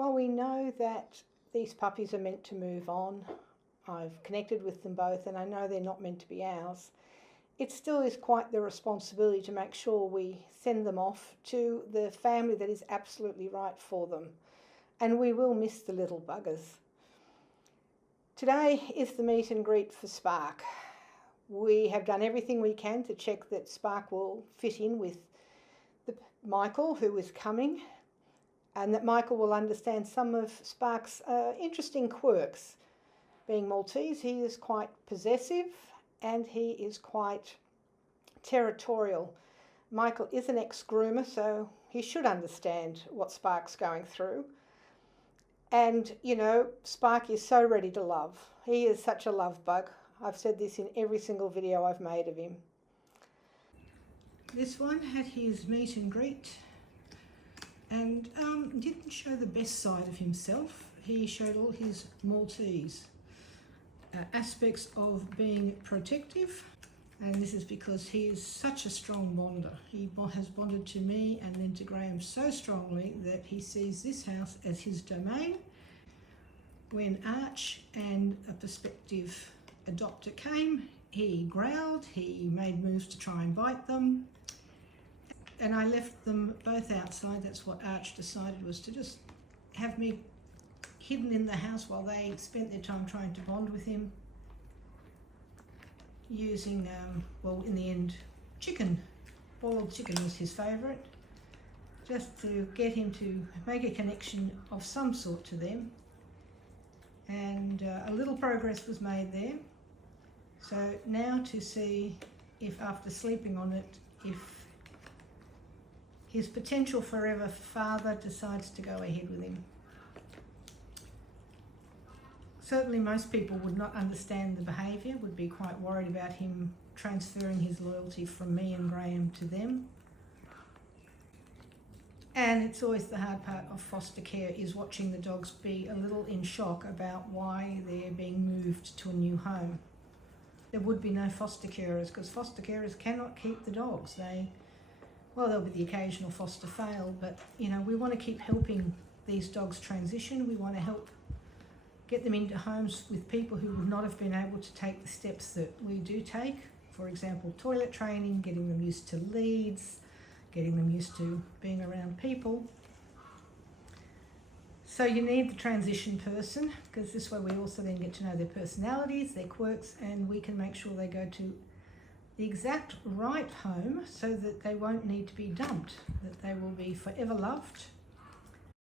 While we know that these puppies are meant to move on, I've connected with them both and I know they're not meant to be ours, it still is quite the responsibility to make sure we send them off to the family that is absolutely right for them. And we will miss the little buggers. Today is the meet and greet for Spark. We have done everything we can to check that Spark will fit in with Michael, who is coming, and that Michael will understand some of Spark's interesting quirks. Being Maltese, he is quite possessive and he is quite territorial. Michael is an ex-groomer, so he should understand what Spark's going through. And, you know, Spark is so ready to love. He is such a love bug. I've said this in every single video I've made of him. This one had his meet and greet and didn't show the best side of himself. He showed all his Maltese aspects of being protective, and this is because he is such a strong bonder. He has bonded to me and then to Graham so strongly that he sees this house as his domain. When Arch and a prospective adopter came, he growled, he made moves to try and bite them, and I left them both outside. That's what Arch decided, was to just have me hidden in the house while they spent their time trying to bond with him, using, well, in the end, chicken. Boiled chicken was his favourite, just to get him to make a connection of some sort to them. And a little progress was made there. So now to see if, after sleeping on it, if his potential forever father decides to go ahead with him. Certainly most people would not understand the behaviour, would be quite worried about him transferring his loyalty from me and Graham to them. And it's always the hard part of foster care, is watching the dogs be a little in shock about why they're being moved to a new home. There would be no foster carers, because foster carers cannot keep the dogs. Well, there'll be the occasional foster fail, but you know, we want to keep helping these dogs transition. We want to help get them into homes with people who would not have been able to take the steps that we do take. For example, toilet training, getting them used to leads, getting them used to being around people. So you need the transition person, because this way we also then get to know their personalities, their quirks, and we can make sure they go to the exact right home so that they won't need to be dumped, that they will be forever loved